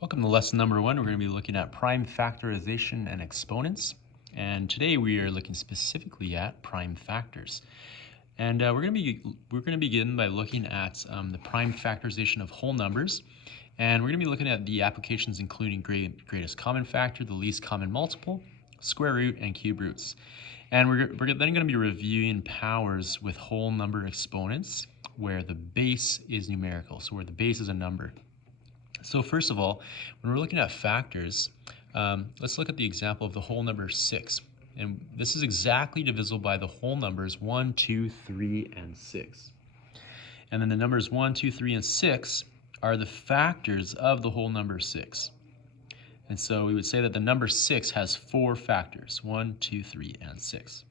Welcome to lesson number 1. We're going to be looking at prime factorization and exponents. And today we are looking specifically at prime factors. And we're going to begin by looking at the prime factorization of whole numbers. And we're going to be looking at the applications including greatest common factor, the least common multiple, square root, and cube roots. And we're then going to be reviewing powers with whole number exponents where the base is numerical, so where the base is a number. So first of all, when we're looking at factors, let's look at the example of the whole number 6. And this is exactly divisible by the whole numbers 1, 2, 3, and 6. And then the numbers 1, 2, 3, and 6 are the factors of the whole number 6. And so we would say that the number 6 has 4 factors, 1, 2, 3, and 6.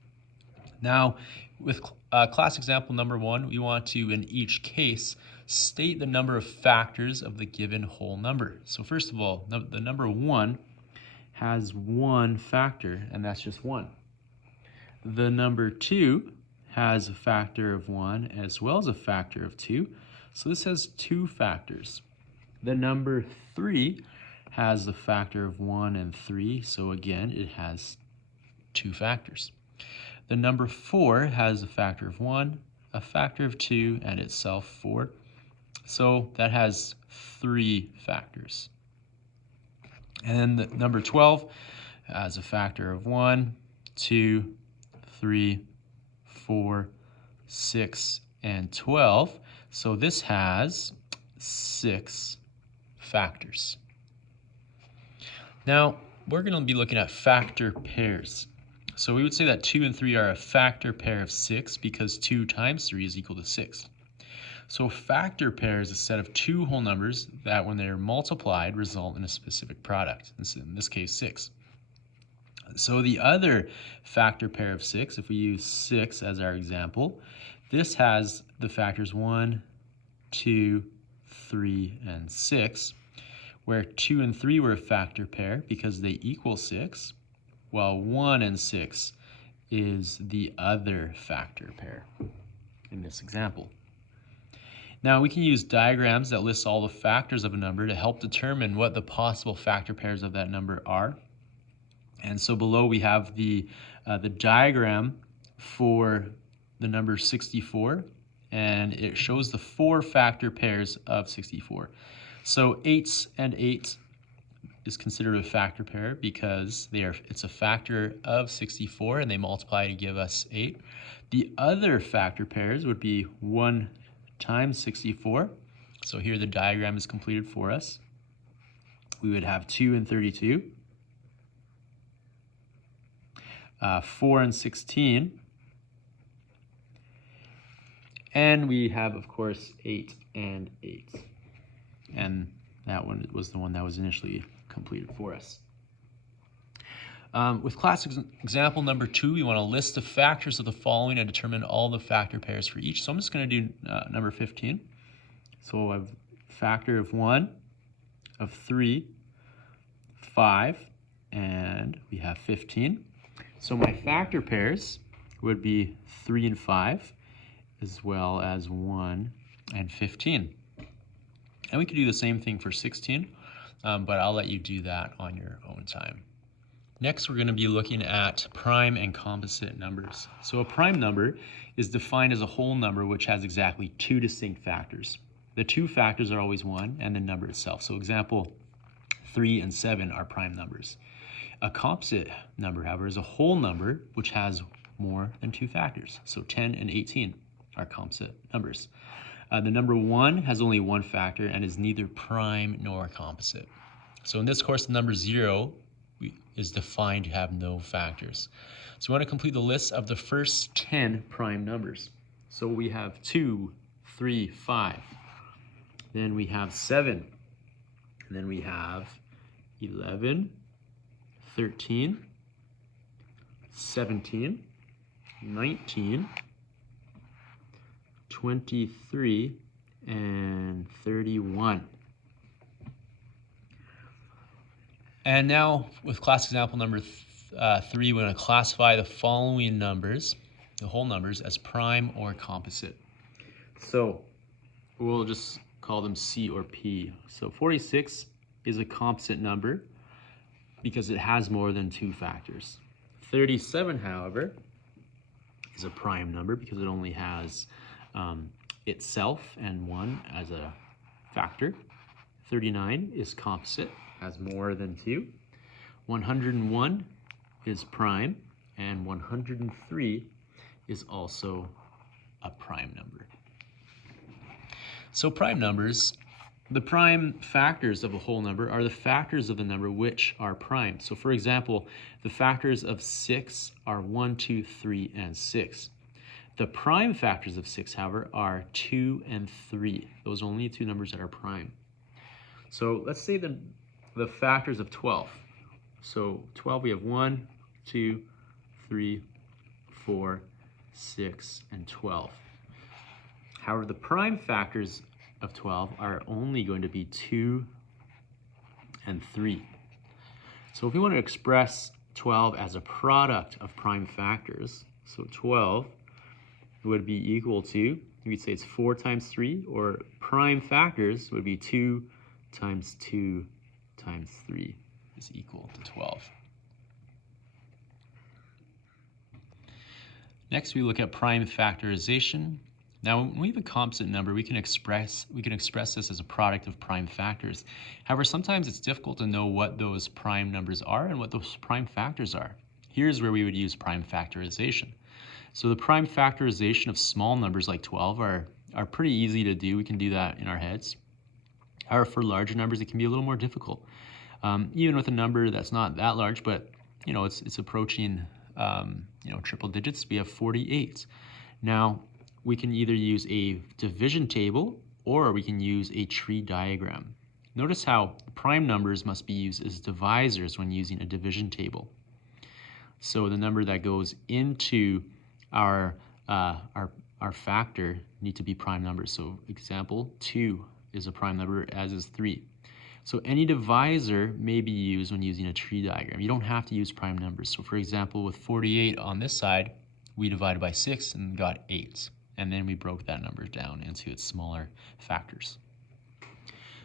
Now, with class example number 1, we want to, in each case, state the number of factors of the given whole number. So first of all, the number 1 has 1 factor, and that's just 1. The number 2 has a factor of 1 as well as a factor of 2. So this has 2 factors. The number 3 has the factor of 1 and 3. So again, it has 2 factors. The number 4 has a factor of 1, a factor of 2, and itself 4. So that has 3 factors. And then the number 12 has a factor of 1, 2, 3, 4, 6, and 12. So this has 6 factors. Now, we're going to be looking at factor pairs. So we would say that 2 and 3 are a factor pair of 6 because 2 times 3 is equal to 6. So a factor pair is a set of 2 whole numbers that when they're multiplied result in a specific product, in this case 6. So the other factor pair of 6, if we use 6 as our example, this has the factors 1, 2, 3, and 6, where 2 and 3 were a factor pair because they equal 6, while 1 and 6 is the other factor pair in this example. Now we can use diagrams that list all the factors of a number to help determine what the possible factor pairs of that number are. And so below we have the diagram for the number 64, and it shows the 4 factor pairs of 64. So 8s and 8 is considered a factor pair because it's a factor of 64 and they multiply to give us 8. The other factor pairs would be 1 times 64. So here the diagram is completed for us. We would have 2 and 32, 4 and 16, and we have, of course, 8 and 8. And that one was the one that was initially completed for us. With class example number 2, we want to list the factors of the following and determine all the factor pairs for each. So I'm just going to do number 15. So I have a factor of 1, of 3, 5, and we have 15. So my factor pairs would be 3 and 5, as well as 1 and 15. And we could do the same thing for 16, but I'll let you do that on your own time. Next, we're going to be looking at prime and composite numbers. So a prime number is defined as a whole number which has exactly 2 distinct factors. The 2 factors are always 1 and the number itself. So example 3 and 7 are prime numbers. A composite number, however, is a whole number which has more than 2 factors. So 10 and 18 are composite numbers. The number 1 has only 1 factor and is neither prime nor composite. So in this course, the number 0 is defined to have no factors. So we want to complete the list of the first 10 prime numbers. So we have 2, 3, 5. Then we have 7. And then we have 11, 13, 17, 19, 23, and 31. And now with class example number 3, we're going to classify the following numbers, the whole numbers, as prime or composite. So we'll just call them C or P. So 46 is a composite number because it has more than 2 factors. 37, however, is a prime number because it only has itself and 1 as a factor. 39 is composite, has more than 2. 101 is prime, and 103 is also a prime number. So prime numbers, the prime factors of a whole number are the factors of the number which are prime. So for example, the factors of 6 are 1, 2, 3, and 6. The prime factors of 6, however, are 2 and 3. Those are only 2 numbers that are prime. So let's say the factors of 12. So 12, we have 1, 2, 3, 4, 6, and 12. However, the prime factors of 12 are only going to be 2 and 3. So if we want to express 12 as a product of prime factors, so 12 would be equal to, you could say it's 4 times 3, or prime factors would be 2 times 2 times 3 is equal to 12. Next, we look at prime factorization. Now, when we have a composite number, we can express this as a product of prime factors. However, sometimes it's difficult to know what those prime numbers are and what those prime factors are. Here's where we would use prime factorization. So the prime factorization of small numbers like 12 are pretty easy to do. We can do that in our heads. However, for larger numbers, it can be a little more difficult. Even with a number that's not that large, but it's approaching triple digits. We have 48. Now, we can either use a division table or we can use a tree diagram. Notice how prime numbers must be used as divisors when using a division table. So the number that goes into our factor need to be prime numbers. So example, 2 is a prime number, as is 3. So any divisor may be used when using a tree diagram. You don't have to use prime numbers. So for example, with 48 on this side, we divided by 6 and got 8. And then we broke that number down into its smaller factors.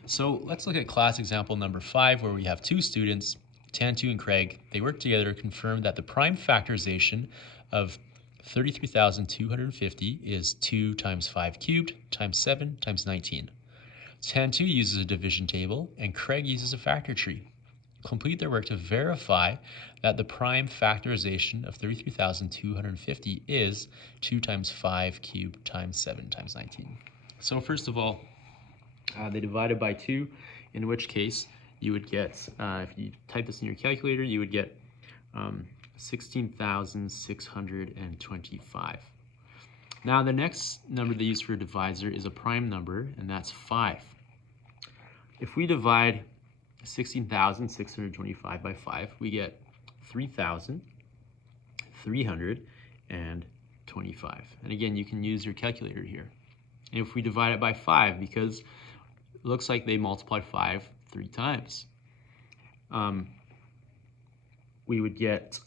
So let's look at class example number 5, where we have 2 students, Tantu and Craig. They work together to confirm that the prime factorization of 33,250 is 2 times 5 cubed times 7 times 19. Tantu uses a division table and Craig uses a factor tree. Complete their work to verify that the prime factorization of 33,250 is 2 times 5 cubed times 7 times 19. So first of all, they divided by 2, in which case you would get, if you type this in your calculator, you would get 16,625. Now the next number they use for a divisor is a prime number, and that's 5. If we divide 16,625 by 5, we get 3,325. And again, you can use your calculator here. And if we divide it by 5, because it looks like they multiplied 5 3 times, we would get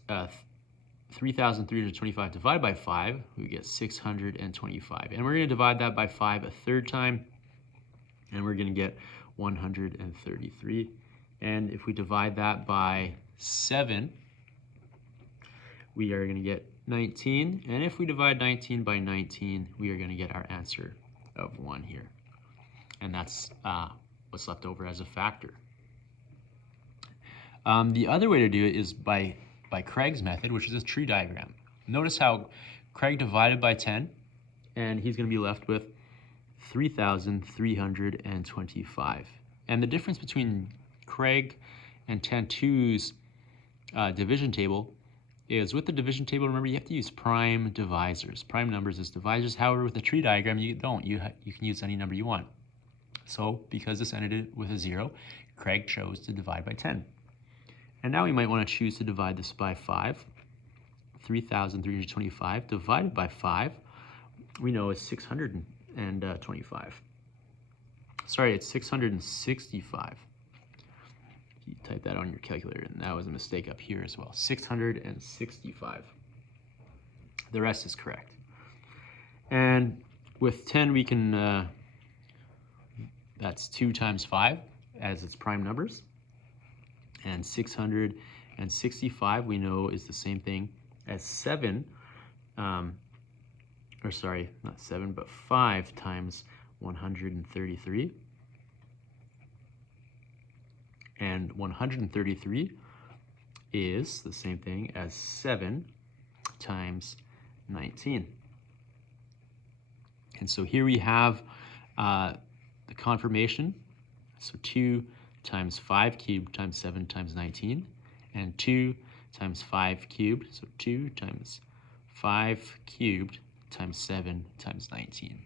3,325 divided by 5, we get 625. And we're going to divide that by 5 a third time, and we're going to get 133. And if we divide that by 7, we are going to get 19. And if we divide 19 by 19, we are going to get our answer of 1 here. And that's what's left over as a factor. The other way to do it is by Craig's method, which is a tree diagram. Notice how Craig divided by 10, and he's going to be left with 3,325. And the difference between Craig and Tantu's division table is, with the division table, remember, you have to use prime divisors. Prime numbers as divisors. However, with a tree diagram, you don't. You can use any number you want. So because this ended with a 0, Craig chose to divide by 10. And now we might want to choose to divide this by 5. 3,325 divided by 5, we know is 625. Sorry, it's 665. You type that on your calculator, and that was a mistake up here as well. 665. The rest is correct. And with 10, we can, that's 2 times 5. as its prime numbers. And 665 we know is the same thing as 7, or sorry, not 7, but 5 times 133. And 133 is the same thing as 7 times 19. And so here we have the confirmation. So 2 times 5 cubed times 7 times 19, and 2 times 5 cubed, so 2 times 5 cubed times 7 times 19.